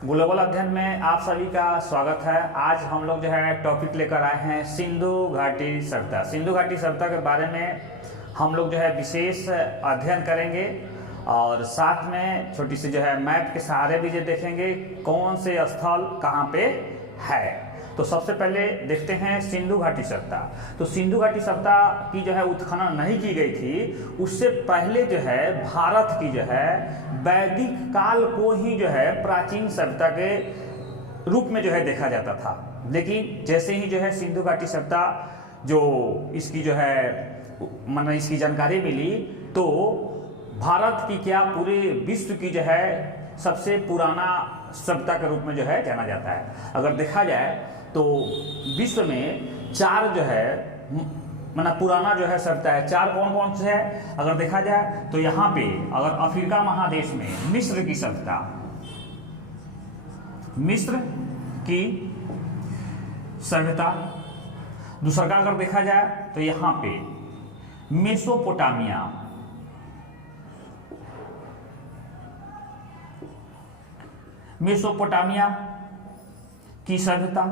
Global अध्ययन में आप सभी का स्वागत है। आज हम लोग जो है टॉपिक लेकर आए हैं सिंधु घाटी सभ्यता। सिंधु घाटी सभ्यता के बारे में हम लोग जो है विशेष अध्ययन करेंगे और साथ में छोटी सी जो है मैप के सहारे भी जो देखेंगे कौन से स्थल कहाँ पे है। तो सबसे पहले देखते हैं सिंधु घाटी सभ्यता। तो सिंधु घाटी सभ्यता की जो है उत्खनन नहीं की गई थी, उससे पहले जो है भारत की जो है वैदिक काल को ही जो है प्राचीन सभ्यता के रूप में जो है देखा जाता था। लेकिन जैसे ही जो है सिंधु घाटी सभ्यता जो इसकी जो है मतलब इसकी जानकारी मिली, तो भारत की क्या पूरे विश्व की जो है सबसे पुराना सभ्यता के रूप में जो है जाना जाता है। अगर देखा जाए तो विश्व में चार जो है मतलब पुराना जो है सभ्यता है। चार कौन कौन से है अगर देखा जाए तो यहाँ पे अगर अफ्रीका महादेश में मिस्र की सभ्यता, मिस्र की सभ्यता। दूसरा का अगर देखा जाए तो यहाँ पे मेसोपोटामिया, मेसोपोटामिया की सभ्यता।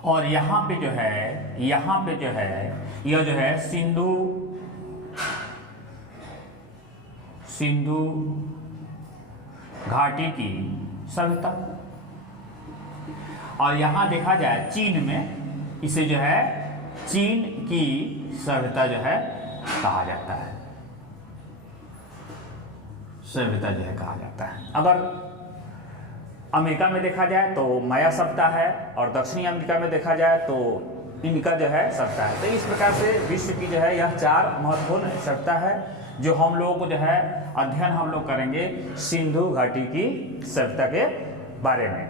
और यहाँ पे जो है यह जो है सिंधु घाटी की सभ्यता। और यहाँ देखा जाए चीन में इसे जो है चीन की सभ्यता जो है कहा जाता है, सभ्यता जो है कहा जाता है। अगर अमेरिका में देखा जाए तो माया सभ्यता है और दक्षिणी अमेरिका में देखा जाए तो इनका जो है सभ्यता है। तो इस प्रकार से विश्व की जो है यह चार महत्वपूर्ण सभ्यता है जो हम लोग को जो है अध्ययन हम लोग करेंगे सिंधु घाटी की सभ्यता के बारे में।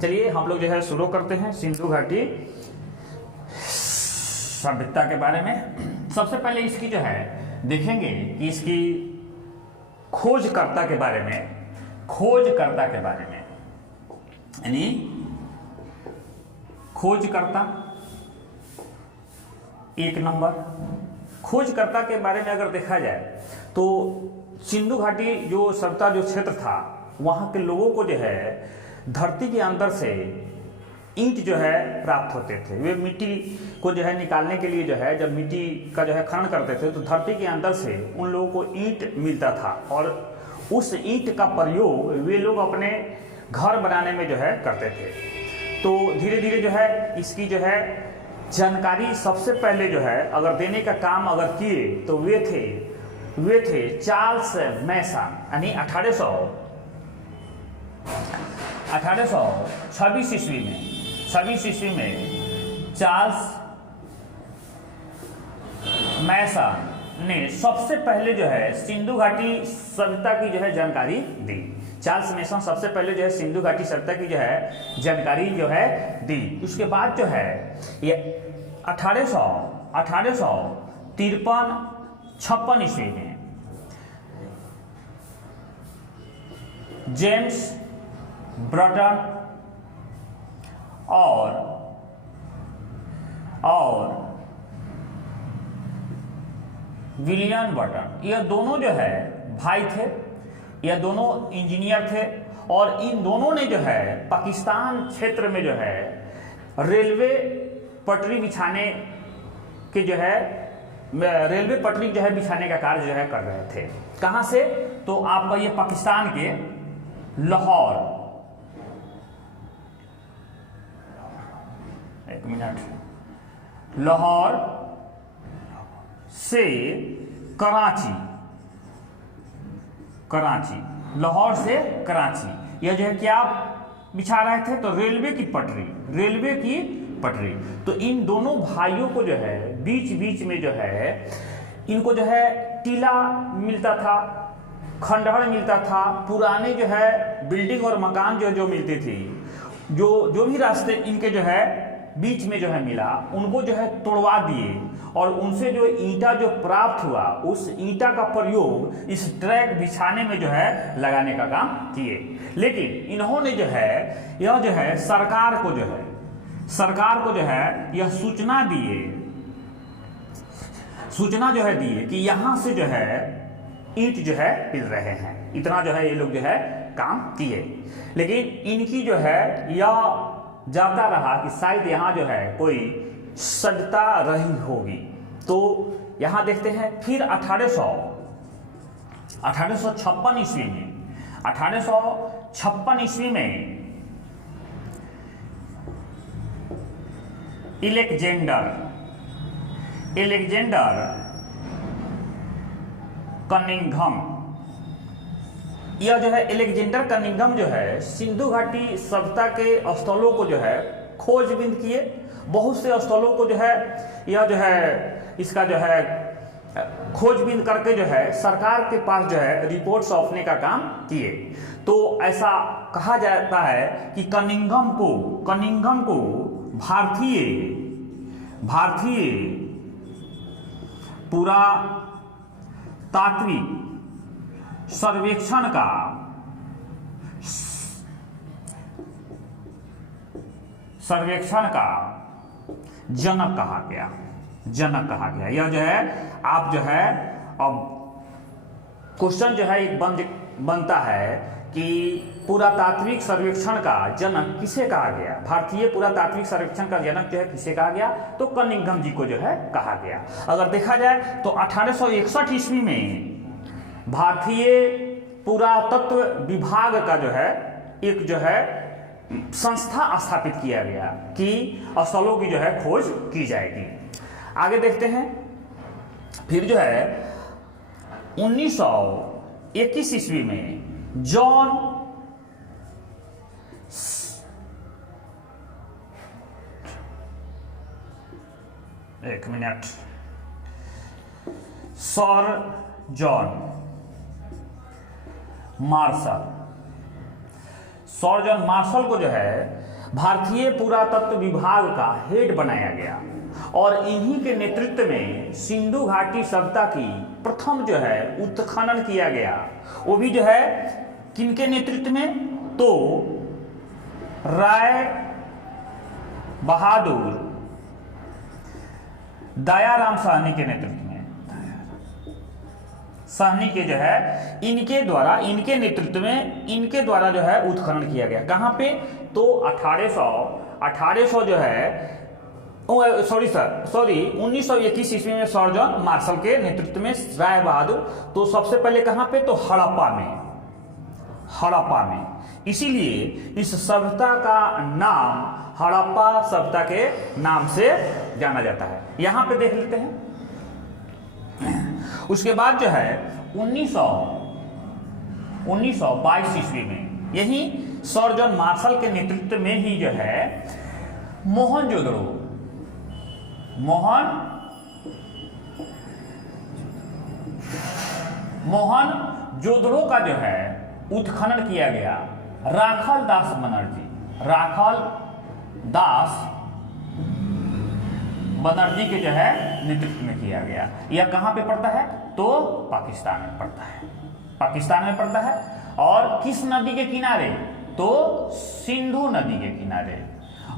चलिए हम लोग जो है शुरू करते हैं सिंधु घाटी सभ्यता के बारे में। सबसे पहले इसकी जो है देखेंगे कि इसकी खोजकर्ता के बारे में, खोजकर्ता के बारे में, यानी खोजकर्ता एक नंबर। खोजकर्ता के बारे में अगर देखा जाए तो सिंधु घाटी जो सभ्यता जो क्षेत्र था वहाँ के लोगों को जो है धरती के अंदर से ईंट जो है प्राप्त होते थे। वे मिट्टी को जो है निकालने के लिए जो है जब मिट्टी का जो है खनन करते थे तो धरती के अंदर से उन लोगों को ईंट मिलता था और उस ईंट का प्रयोग वे लोग अपने घर बनाने में जो है करते थे। तो धीरे धीरे जो है इसकी जो है जानकारी सबसे पहले जो है अगर देने का काम अगर किए तो वे थे चार्ल्स मैसन, यानी 1826 ईस्वी में चार्ल्स मैसन ने सबसे पहले जो है सिंधु घाटी सभ्यता की जो है जानकारी दी। चार्ल्स मैसन सबसे पहले जो है सिंधु घाटी सभ्यता की जो है जानकारी जो है दी। उसके बाद जो है ये 1853-56 ईस्वी में जेम्स ब्रटन और विलियम बर्टन, यह दोनों जो है भाई थे, यह दोनों इंजीनियर थे और इन दोनों ने जो है पाकिस्तान क्षेत्र में जो है रेलवे पटरी बिछाने के जो है रेलवे पटरी जो है बिछाने का कार्य जो है कर रहे थे। कहाँ से? तो आपका ये पाकिस्तान के लाहौर, एक मिनट, लाहौर से कराची, लाहौर से कराची, यह जो है क्या बिछा रहे थे? तो रेलवे की पटरी। तो इन दोनों भाइयों को जो है बीच बीच में जो है इनको जो है टीला मिलता था, खंडहर मिलता था, पुराने जो है बिल्डिंग और मकान जो मिलती थी, जो भी रास्ते इनके जो है बीच में जो है मिला उनको जो है तोड़वा दिए और उनसे जो ईंटा जो प्राप्त हुआ उस ईंटा का प्रयोग इस ट्रैक बिछाने में जो है लगाने का काम किए। लेकिन इन्होंने जो है यह जो है सरकार को जो है यह सूचना जो है दिए कि यहाँ से जो है ईंट जो है मिल रहे हैं, इतना जो है ये लोग जो है काम किए। लेकिन इनकी जो है यह जाता रहा कि शायद यहाँ जो है कोई सजता रही होगी। तो यहाँ देखते हैं फिर 1856 ईस्वी में 1856 ईस्वी में एलेक्जेंडर कनिंघम, यह जो है एलेक्जेंडर कनिंघम जो है सिंधु घाटी सभ्यता के स्थलों को जो है खोजबीन किए। बहुत से स्थलों को जो है यह जो है इसका जो है खोजबीन करके जो है सरकार के पास जो है रिपोर्ट सौंपने का काम किए। तो ऐसा कहा जाता है कि कनिंघम को भारतीय पुरातात्विक सर्वेक्षण का जनक कहा गया। यह जो है आप जो है अब क्वेश्चन जो है एक बनता है कि पुरातात्विक सर्वेक्षण का जनक किसे कहा गया, भारतीय पुरातात्विक सर्वेक्षण का जनक जो है किसे कहा गया, तो कनिंघम जी को जो है कहा गया। अगर देखा जाए तो 1861 ईस्वी में भारतीय पुरातत्व विभाग का जो है एक जो है संस्था स्थापित किया गया कि स्थलों की जो है खोज की जाएगी। आगे देखते हैं फिर जो है 1921 ईस्वी में जॉन सर जॉन मार्शल को जो है भारतीय पुरातत्व विभाग का हेड बनाया गया और इन्हीं के नेतृत्व में सिंधु घाटी सभ्यता की प्रथम जो है उत्खनन किया गया। वो भी जो है किनके नेतृत्व में, तो राय बहादुर दयाराम साहनी के नेतृत्व में, साहनी के जो है इनके नेतृत्व में इनके द्वारा जो है उत्खनन किया गया। कहां पे, तो 1800 जो है 1921 ईस्वी में सर जॉन मार्शल के नेतृत्व में राय बहादुर, तो सबसे पहले कहां पे, तो हड़प्पा में। इसीलिए इस सभ्यता का नाम हड़प्पा सभ्यता के नाम से जाना जाता है। यहां पे देख लेते हैं। उसके बाद जो है 1922 ईस्वी में यही सर जॉन मार्शल के नेतृत्व में ही जो है मोहनजोदड़ो का जो है उत्खनन किया गया। राखाल दास बनर्जी के जो है नेतृत्व में किया गया। यह कहां पे पड़ता है, तो पाकिस्तान में पड़ता है। और किस नदी के किनारे, तो सिंधु नदी के किनारे।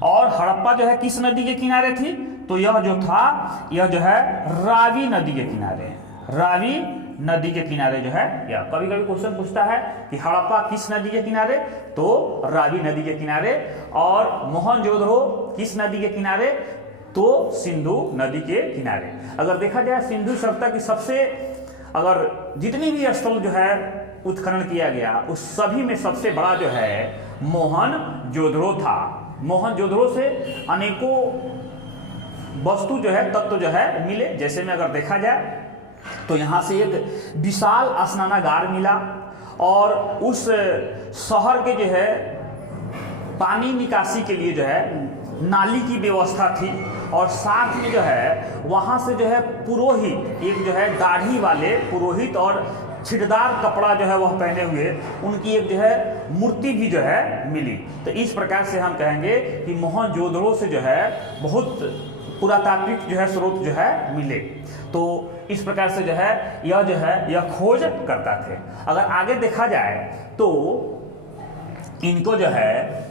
और हड़प्पा जो है किस नदी के किनारे थी, तो यह जो है रावी नदी के किनारे जो है। या कभी कभी क्वेश्चन पूछता है कि हड़प्पा किस नदी के किनारे, तो रावी नदी के किनारे। और मोहनजोदड़ो किस नदी के किनारे, तो सिंधु नदी के किनारे। अगर देखा जाए सिंधु सभ्यता की अगर जितनी भी स्थल जो है उत्खनन किया गया उस सभी में सबसे बड़ा जो है मोहनजोदड़ो था। मोहनजोदड़ो से अनेकों वस्तु जो है तत्व जो है मिले। जैसे में अगर देखा जाए तो यहाँ से एक विशाल स्नानागार मिला और उस शहर के जो है पानी निकासी के लिए जो है नाली की व्यवस्था थी। और साथ में जो है वहाँ से जो है पुरोहित, एक जो है दाढ़ी वाले पुरोहित और छिटदार कपड़ा जो है वह पहने हुए उनकी एक जो है मूर्ति भी जो है मिली। तो इस प्रकार से हम कहेंगे कि मोहनजोदड़ो से जो है बहुत पुरातात्विक जो है स्रोत जो है मिले। तो इस प्रकार से जो है यह खोज करता थे। अगर आगे देखा जाए तो इनको जो है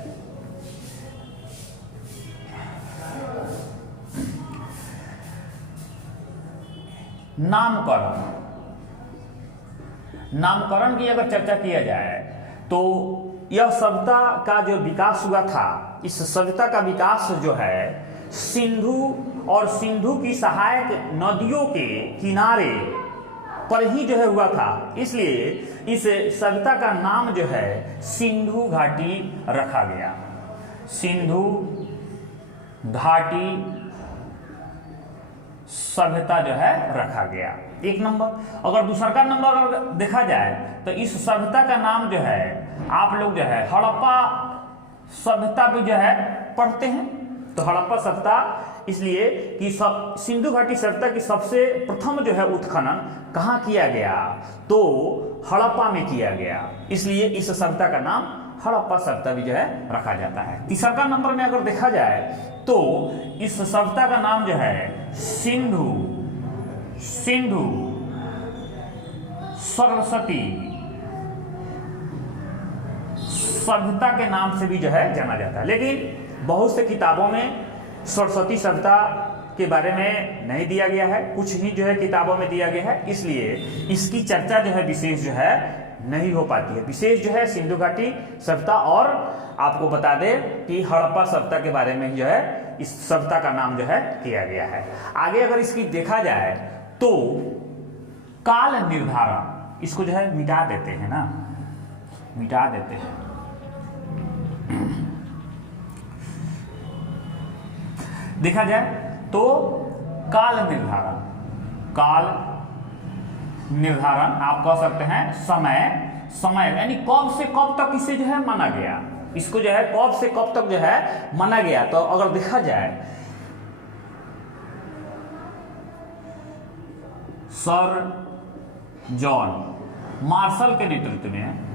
नामकरण की अगर चर्चा किया जाए तो यह सभ्यता का जो विकास हुआ था, इस सभ्यता का विकास जो है सिंधु और सिंधु की सहायक नदियों के किनारे पर ही जो है हुआ था। इसलिए इस सभ्यता का नाम जो है सिंधु घाटी रखा गया। सिंधु घाटी सभ्यता जो है रखा गया। एक नंबर। अगर दूसरा का नंबर अगर देखा जाए तो इस सभ्यता का नाम जो है आप लोग जो है हड़प्पा सभ्यता भी जो है पढ़ते हैं। तो हड़प्पा सभ्यता इसलिए कि सिंधु घाटी सभ्यता की सबसे प्रथम जो है उत्खनन कहाँ किया गया, तो हड़प्पा में किया गया। इसलिए इस सभ्यता का नाम हड़प्पा सभ्यता भी जो है रखा जाता है। तीसरा का नंबर में अगर देखा जाए तो इस सभ्यता का नाम जो है सिंधु सरस्वती सभ्यता के नाम से भी जो है जाना जाता है। लेकिन बहुत से किताबों में सरस्वती सभ्यता के बारे में नहीं दिया गया है, कुछ ही जो है किताबों में दिया गया है, इसलिए इसकी चर्चा जो है विशेष जो है नहीं हो पाती है। विशेष जो है सिंधु घाटी सभ्यता, और आपको बता दें कि हड़प्पा सभ्यता के बारे में जो है इस सभ्यता का नाम जो है किया गया है। आगे अगर इसकी देखा जाए तो काल निर्धारण, इसको जो है मिटा देते हैं ना, मिटा देते हैं। देखा जाए तो काल निर्धारण आप कह सकते हैं समय यानी कब से कब तक इसे जो है माना गया, इसको जो है कब से कब तक जो है माना गया। तो अगर देखा जाए सर जॉन मार्शल के नेतृत्व में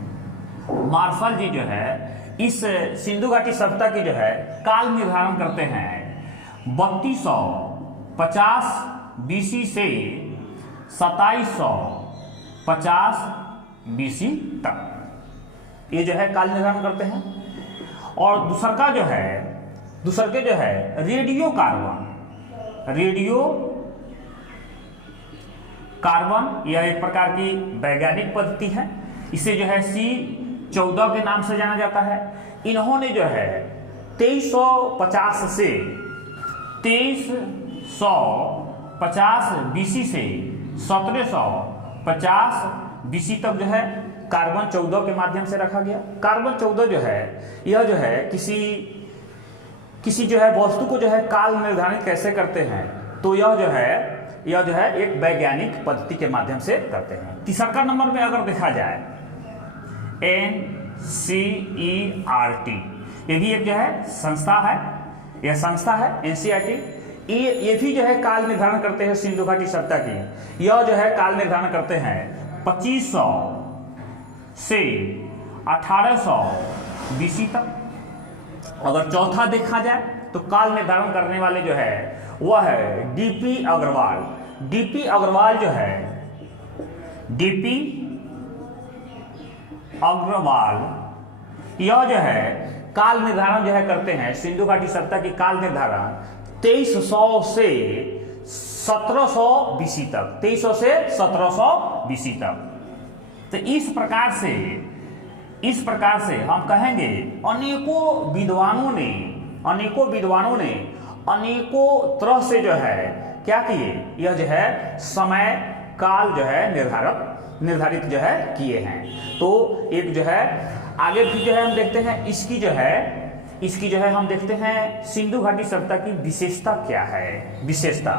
मार्शल जी जो है इस सिंधु घाटी सभ्यता की जो है काल निर्धारण करते हैं 3250 बीसी से 2750 बीसी तक, ये जो है काल निर्धारण करते हैं। और दूसरा जो है रेडियो कार्बन यह एक प्रकार की वैज्ञानिक पद्धति है। इसे जो है C14 के नाम से जाना जाता है। इन्होंने जो है 2350 से 2350 बीसी से 1750 बीसी तक जो है कार्बन 14 के माध्यम से रखा गया। कार्बन 14 जो है यह जो है किसी जो है वस्तु को जो है काल निर्धारित कैसे करते हैं, तो यह जो है एक वैज्ञानिक पद्धति के माध्यम से करते हैं। तीसरा नंबर में अगर देखा जाए NCERT, ये भी एक जो है संस्था है, यह संस्था है NCERT। ये भी जो है काल निर्धारण करते हैं सिंधु घाटी सभ्यता की। यह जो है काल निर्धारण करते हैं 2500 से 1800 बीसी तक। अगर चौथा देखा जाए तो काल निर्धारण करने वाले जो है वह है डीपी अग्रवाल जो है यह जो है काल निर्धारण जो है करते हैं सिंधु घाटी सभ्यता की काल निर्धारण 2300 से 1700 बीसी तक, 2300 से 1700 बीसी तक। तो इस प्रकार से हम कहेंगे अनेकों विद्वानों ने अनेकों तरह से जो है क्या किए, यह जो है समय काल जो है निर्धारित जो है किए हैं। तो एक जो है आगे भी जो है हम देखते हैं इसकी जो है हम देखते हैं सिंधु घाटी सभ्यता की विशेषता क्या है। विशेषता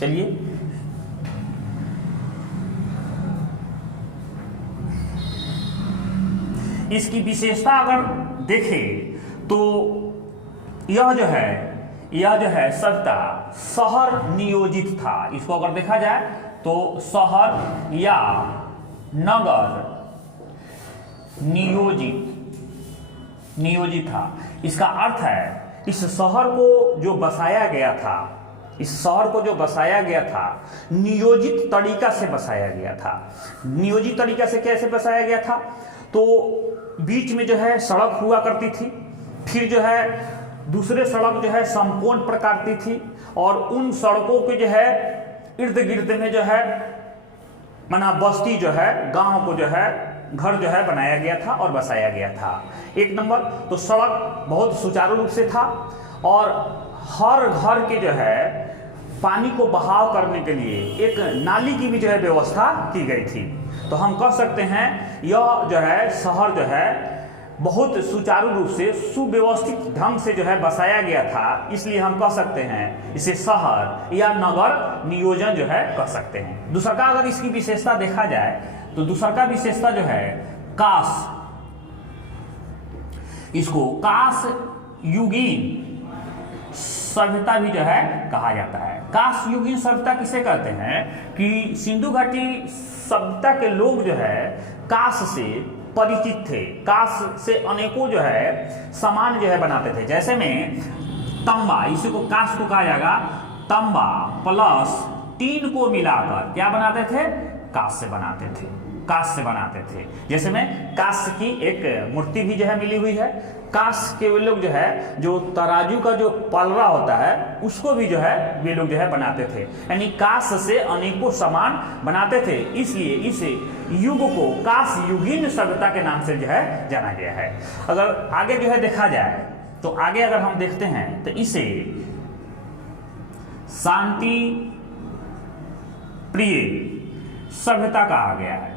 चलिए इसकी विशेषता अगर देखें तो यह जो है सभ्यता शहर नियोजित था। इसको अगर देखा जाए तो शहर या नगर नियोजित था। इसका अर्थ है इस शहर को जो बसाया गया था नियोजित तरीका से बसाया गया था। नियोजित तरीका से कैसे बसाया गया था, तो बीच में जो है सड़क हुआ करती थी, फिर जो है दूसरे सड़क जो है समकोण प्रकार की थी, और उन सड़कों के जो है इर्द गिर्द में जो है माना बस्ती जो है, गांव को जो है घर जो है बनाया गया था और बसाया गया था। एक नंबर तो सड़क बहुत सुचारू रूप से था और हर घर के जो है पानी को बहाव करने के लिए एक नाली की भी जो है व्यवस्था की गई थी। तो हम कह सकते हैं यह जो है शहर जो है बहुत सुचारू रूप से सुव्यवस्थित ढंग से जो है बसाया गया था, इसलिए हम कह सकते हैं इसे शहर या नगर नियोजन जो है कह सकते हैं। दूसरा का अगर इसकी विशेषता देखा जाए तो दूसरा का विशेषता जो है काश, इसको काश युगीन सभ्यता भी जो है कहा जाता है। काश युगीन सभ्यता किसे कहते हैं कि सिंधु घाटी सभ्यता के लोग जो है काश से परिचित थे, काश से अनेकों जो है सामान जो है बनाते थे। जैसे में तंबा, इसी को काश को कहा जाएगा, तंबा प्लस टीन को मिलाकर क्या बनाते थे, काश से बनाते थे, काश से बनाते थे। जैसे में काश की एक मूर्ति भी जो है मिली हुई है। काश के वे लोग जो है जो तराजू का जो पलरा होता है उसको भी जो है वे लोग जो है बनाते थे, यानी काश से अनेकों सामान बनाते थे, इसलिए इस युग को काश युगीन सभ्यता के नाम से जो है जाना गया है। अगर आगे जो है देखा जाए तो आगे अगर हम देखते हैं तो इसे शांति प्रिय सभ्यता कहा गया है।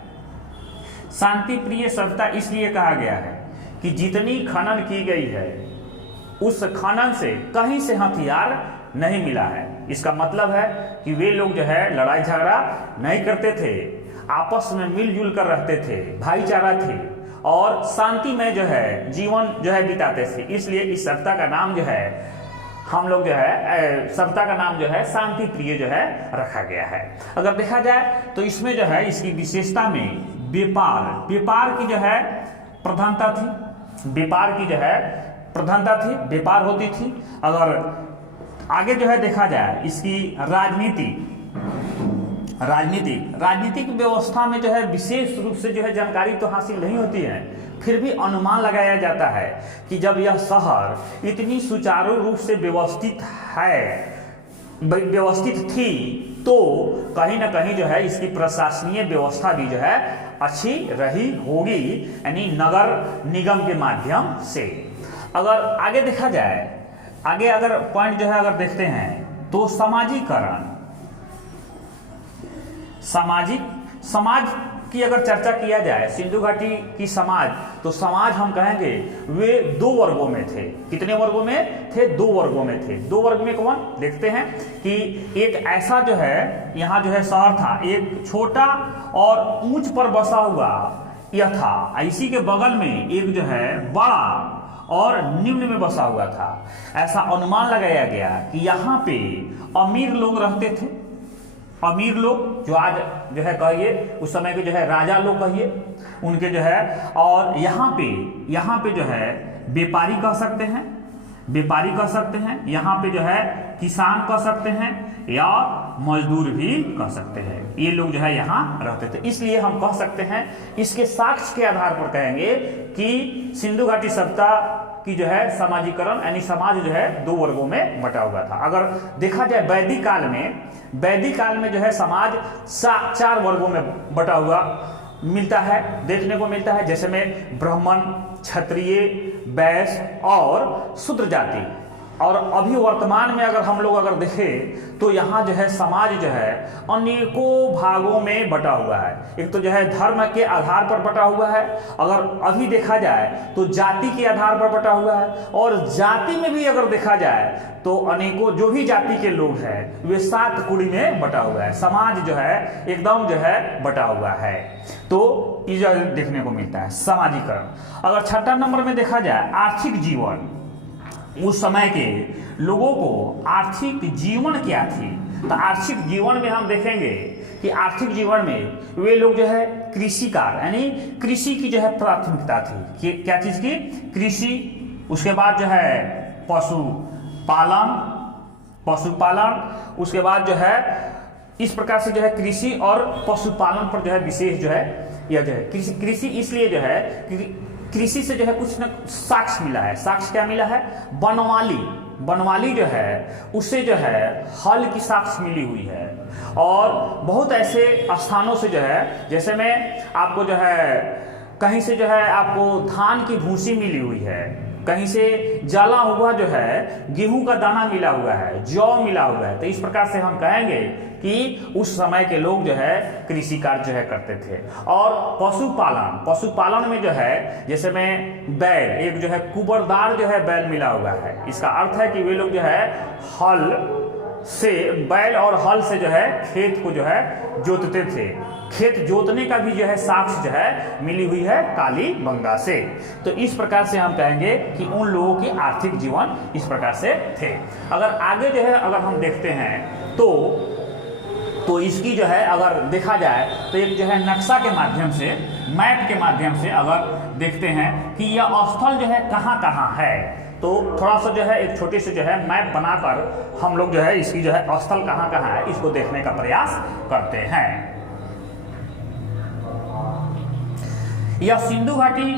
शांति प्रिय सभ्यता इसलिए कहा गया है कि जितनी खनन की गई है उस खनन से कहीं से हथियार नहीं मिला है। इसका मतलब है कि वे लोग जो है लड़ाई झगड़ा नहीं करते थे, आपस में मिलजुल कर रहते थे, भाईचारा थे और शांति में जो है जीवन जो है बिताते थे। इसलिए इस सभ्यता का नाम जो है हम लोग जो है सभ्यता का नाम जो है शांति प्रिय जो है रखा गया है। अगर देखा जाए तो इसमें जो है इसकी विशेषता में व्यापार की जो है प्रधानता थी, व्यापार की जो है प्रधानता थी, व्यापार होती थी। अगर आगे जो है देखा जाए इसकी राजनीतिक व्यवस्था में जो है विशेष रूप से जो है जानकारी तो हासिल नहीं होती है, फिर भी अनुमान लगाया जाता है कि जब यह शहर इतनी सुचारू रूप से व्यवस्थित थी तो कहीं ना कहीं जो है इसकी प्रशासनीय व्यवस्था भी जो है अच्छी रही होगी, यानी नगर निगम के माध्यम से। अगर आगे देखा जाए, आगे अगर पॉइंट जो है अगर देखते हैं तो समाज की अगर चर्चा किया जाए सिंधु घाटी की समाज, तो समाज हम कहेंगे वे दो वर्गों में थे। कितने वर्गों में थे? दो वर्गों में थे। दो वर्ग में कौन? देखते हैं कि एक ऐसा जो है यहाँ जो है शहर था, एक छोटा और ऊंच पर बसा हुआ यह था, इसी के बगल में एक जो है बड़ा और निम्न में बसा हुआ था। ऐसा अनुमान लगाया गया कि यहाँ पे अमीर लोग रहते थे, अमीर लोग जो आज जो है कहिए उस समय के जो है राजा लोग कहिए उनके जो है, और यहाँ पे जो है व्यापारी कह सकते हैं, यहाँ पे जो है किसान कह सकते हैं या मजदूर भी कह सकते हैं। ये लोग जो है यहाँ रहते थे, इसलिए हम कह सकते हैं इसके साक्ष्य के आधार पर कहेंगे कि सिंधु घाटी सभ्यता की जो है सामाजिकरण यानी समाज जो है दो वर्गों में बटा हुआ था। अगर देखा जाए वैदिक काल में जो है समाज चार वर्गों में बटा हुआ मिलता है, देखने को मिलता है। जैसे में ब्राह्मण, क्षत्रिय, वैश्य और शूद्र जाति। और अभी वर्तमान में अगर हम लोग अगर देखें तो यहाँ जो है समाज जो है अनेकों भागों में बटा हुआ है। एक तो जो है धर्म के आधार पर बटा हुआ है, अगर अभी देखा जाए तो जाति के आधार पर बटा हुआ है, और जाति में भी अगर देखा जाए तो अनेकों जो भी जाति के लोग हैं वे 7 कुड़ी में बटा हुआ है। समाज जो है एकदम जो है बटा हुआ है, तो ये देखने को मिलता है समाजीकरण। अगर छठा नंबर में देखा जाए आर्थिक जीवन, उस समय के लोगों को आर्थिक जीवन क्या थी, तो आर्थिक जीवन में हम देखेंगे कि आर्थिक जीवन में वे लोग जो है कृषि कार्य यानी कृषि की जो है प्राथमिकता थी कि क्या चीज की? कृषि। उसके बाद जो है पशुपालन, उसके बाद जो है इस प्रकार से जो है कृषि और पशुपालन पर जो है विशेष जो है यह जो है कृषि इसलिए जो है कृषि से जो है कुछ न साक्ष्य मिला है। साक्ष्य क्या मिला है? बनवाली जो है उससे जो है हल की साक्ष्य मिली हुई है। और बहुत ऐसे स्थानों से जो है, जैसे में आपको जो है कहीं से जो है आपको धान की भूसी मिली हुई है, कहीं से जला हुआ जो है गेहूं का दाना मिला हुआ है, जौ मिला हुआ है। तो इस प्रकार से हम कहेंगे कि उस समय के लोग जो है कृषि कार्य जो है करते थे। और पशुपालन में जो है, जैसे में बैल, एक जो है कुबरदार जो है बैल मिला हुआ है, इसका अर्थ है कि वे लोग जो है हल से, बैल और हल से जो है खेत को जो है जोतते थे। खेत जोतने का भी जो है साक्ष्य जो है मिली हुई है कालीबंगा से। तो इस प्रकार से हम कहेंगे कि उन लोगों की आर्थिक जीवन इस प्रकार से थे। अगर आगे जो है अगर हम देखते हैं तो इसकी जो है अगर देखा जाए तो एक जो है नक्शा के माध्यम से, मैप के माध्यम से अगर देखते हैं कि यह स्थल जो है कहाँ कहाँ है, तो थोड़ा सा जो है एक छोटी सी जो है मैप बनाकर हम लोग जो है इसकी जो है स्थल कहाँ कहाँ है इसको देखने का प्रयास करते हैं। यह सिंधु घाटी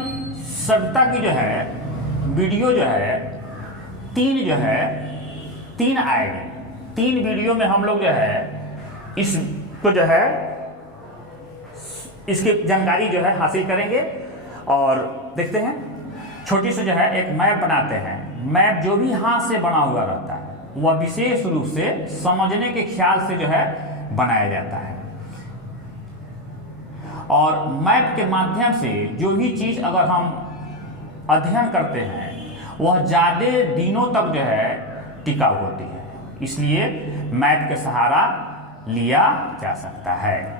सभ्यता की जो है वीडियो जो है तीन आएगी। 3 वीडियो में हम लोग जो है इसको जो है इसकी जानकारी जो है हासिल करेंगे। और देखते हैं, छोटी से जो है एक मैप बनाते हैं। मैप जो भी हाथ से बना हुआ रहता है वह विशेष रूप से समझने के ख्याल से जो है बनाया जाता है। और मैप के माध्यम से जो भी चीज अगर हम अध्ययन करते हैं वह ज़्यादा दिनों तक जो है टिकाऊ होती है, इसलिए मैप के सहारा लिया जा सकता है।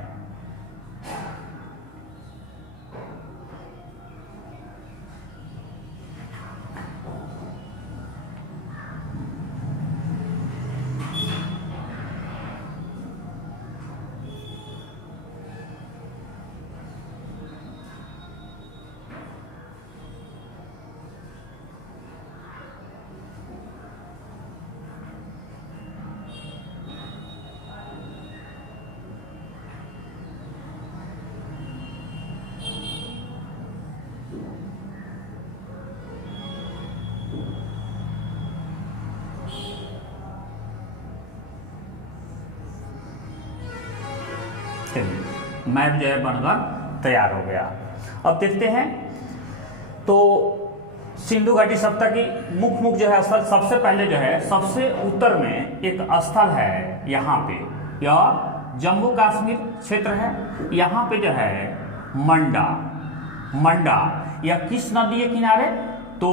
मैप जो है बनकर तैयार हो गया। अब देखते हैं तो सिंधु घाटी सभ्यता की मुख्य जो है स्थल, सबसे पहले जो है सबसे उत्तर में एक स्थल है यहाँ पे, यह जम्मू कश्मीर क्षेत्र है। यहाँ पे जो है मंडा यह किस नदी के किनारे, तो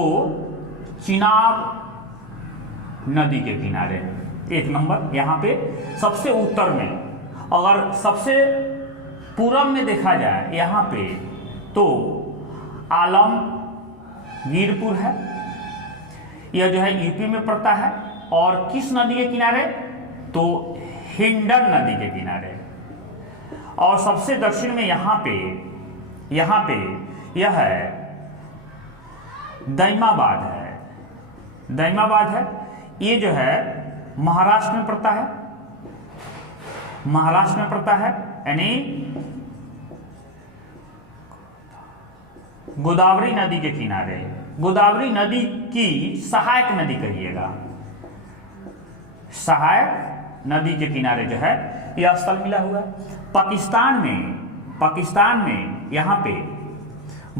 चिनाब नदी के किनारे। 1 नंबर यहाँ पे सबसे उत्तर में। अगर सबसे पूरब में देखा जाए यहाँ पे तो आलमगीरपुर है, यह जो है यूपी में पड़ता है। और किस नदी के किनारे, तो हिंडन नदी के किनारे। और सबसे दक्षिण में यहाँ पे यह है दैमाबाद है। ये जो है महाराष्ट्र में पड़ता है, यानी गोदावरी नदी के किनारे। गोदावरी नदी की सहायक नदी कहिएगा, सहायक नदी के किनारे जो है यह स्थल मिला हुआ है। पाकिस्तान में यहाँ पे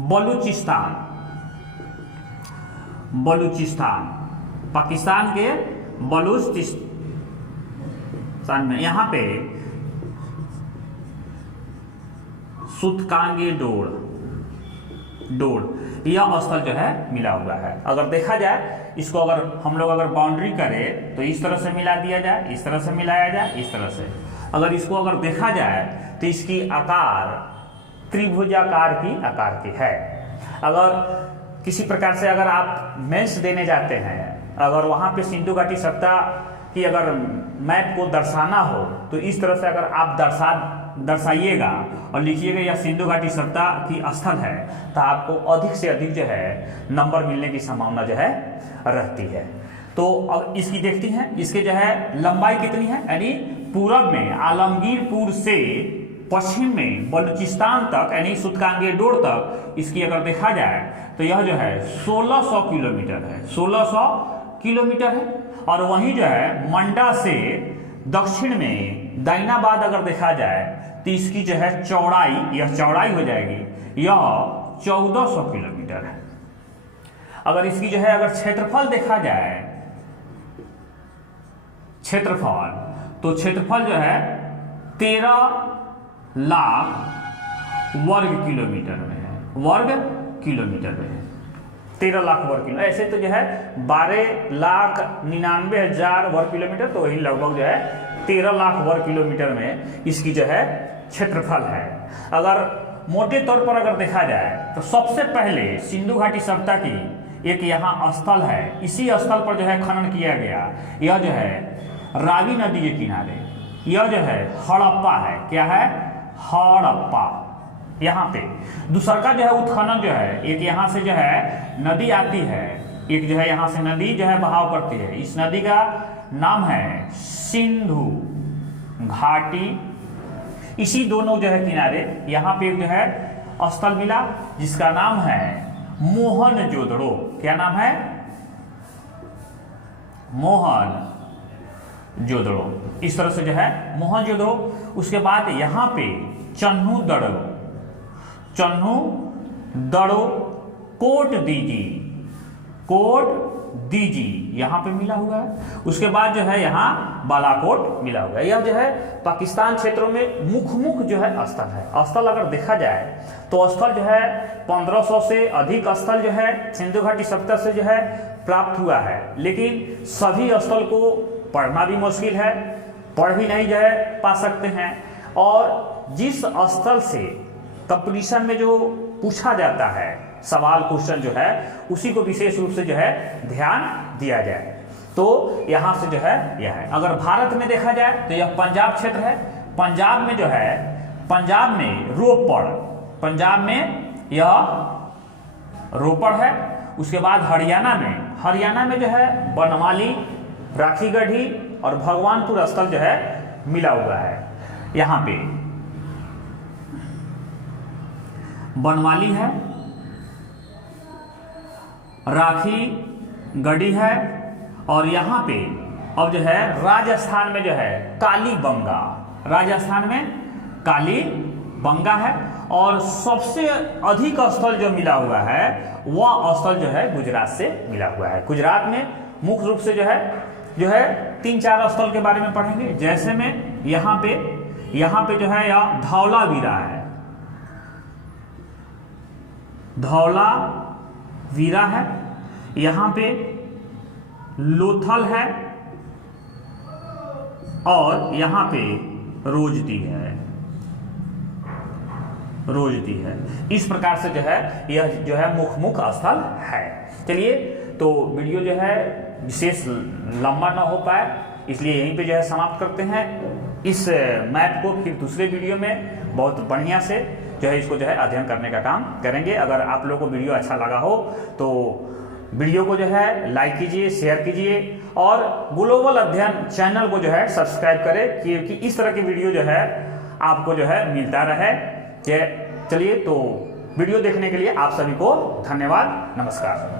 बलूचिस्तान, पाकिस्तान के बलूचिस्तान में यहाँ पे सुतकांगे डोर यह स्थल जो है मिला हुआ है। अगर देखा जाए इसको, अगर हम लोग अगर बाउंड्री करें तो इस तरह से मिला दिया जाए, इस तरह से मिलाया जाए, इस तरह से। अगर इसको अगर देखा जाए तो इसकी आकार त्रिभुजाकार की आकार की है। अगर किसी प्रकार से अगर आप मेंस देने जाते हैं, अगर वहाँ पे सिंधु घाटी सभ्यता की अगर मैप को दर्शाना हो तो इस तरह से अगर आप दर्शाइएगा और लिखिएगा यह सिंधु घाटी सभ्यता की स्थल है, तो आपको अधिक से अधिक जो है नंबर मिलने की संभावना जो है रहती है। तो अब इसकी देखती हैं, इसके जो है लंबाई कितनी है, यानी पूरब में आलमगीरपुर से पश्चिम में बलूचिस्तान तक, यानी सुतकांगे डोर तक इसकी अगर देखा जाए तो यह जो है 1600 किलोमीटर है। 1600 किलोमीटर है। और वहीं जो है मंडा से दक्षिण में दाइनाबाद अगर देखा जाए तो इसकी जो है चौड़ाई, यह चौड़ाई हो जाएगी, यह 1400 किलोमीटर है। अगर इसकी जो है अगर क्षेत्रफल देखा जाए, क्षेत्रफल, तो क्षेत्रफल जो है 13 लाख वर्ग किलोमीटर में है, वर्ग किलोमीटर में है 13 लाख वर्ग किलोमीटर। ऐसे तो जो है 12,99,000 वर्ग किलोमीटर, तो वही लगभग जो है 13 लाख वर्ग किलोमीटर में इसकी जो है क्षेत्रफल है। अगर मोटे तौर पर अगर देखा जाए तो सबसे पहले सिंधु घाटी सभ्यता की एक यहाँ स्थल है, इसी स्थल पर जो है खनन किया गया। यह जो है रावी नदी के किनारे, यह जो है हड़प्पा है। क्या है? हड़प्पा। यहाँ पे दूसरा का जो है उत्खनन जो है, एक यहाँ से जो है नदी आती है, एक जो है यहाँ से नदी जो है बहाव करती है। इस नदी का नाम है सिंधु घाटी। इसी दोनों जो है किनारे यहाँ पे एक जो है स्थल मिला जिसका नाम है मोहनजोदड़ो। क्या नाम है? मोहनजोदड़ो। इस तरह से जो है मोहनजोदड़ो। उसके बाद यहाँ पे चन्हुदड़ो, चन्हुदड़ो, कोट दीजी, कोट दीजी यहाँ पे मिला हुआ है। उसके बाद जो है यहाँ बालाकोट मिला हुआ है। यह जो है पाकिस्तान क्षेत्रों में मुख्य जो है स्थल है। स्थल अगर देखा जाए तो स्थल जो है 1500 से अधिक स्थल जो है सिंधु घाटी सभ्यता से जो है प्राप्त हुआ है। लेकिन सभी स्थल को पढ़ना भी मुश्किल है, पढ़ भी नहीं जो है पा सकते हैं। और जिस स्थल से कंपटीशन में जो पूछा जाता है सवाल, क्वेश्चन जो है, उसी को विशेष रूप से जो है ध्यान दिया जाए। तो यहाँ से जो है यह है। अगर भारत में देखा जाए तो यह पंजाब क्षेत्र है। पंजाब में जो है, पंजाब में रोपड़, पंजाब में यह रोपड़ है। उसके बाद हरियाणा में जो है बनमाली, राखीगढ़ी और भगवानपुर स्थल जो है मिला हुआ है। यहाँ पे बनमाली है, राखी गढ़ी है, और यहाँ पे अब जो है राजस्थान में जो है कालीबंगा, राजस्थान में कालीबंगा है। और सबसे अधिक स्थल जो मिला हुआ है वह स्थल जो है गुजरात से मिला हुआ है। गुजरात में मुख्य रूप से जो है 3-4 स्थल के बारे में पढ़ेंगे। जैसे में यहाँ पे जो है यह धौलावीरा है, धौलावीरा है। यहाँ पे लोथल है और यहाँ पे रोजदी है, रोजदी है। इस प्रकार से जो है यह जो है मुख्य स्थल है। चलिए, तो वीडियो जो है विशेष लंबा ना हो पाए, इसलिए यहीं पे जो है समाप्त करते हैं। इस मैप को फिर दूसरे वीडियो में बहुत बढ़िया से जो है इसको जो है अध्ययन करने का काम करेंगे। अगर आप लोगों को वीडियो अच्छा लगा हो तो वीडियो को जो है लाइक कीजिए, शेयर कीजिए और ग्लोबल अध्ययन चैनल को जो है सब्सक्राइब करें, क्योंकि इस तरह की वीडियो जो है आपको जो है मिलता रहे। चलिए, तो वीडियो देखने के लिए आप सभी को धन्यवाद। नमस्कार।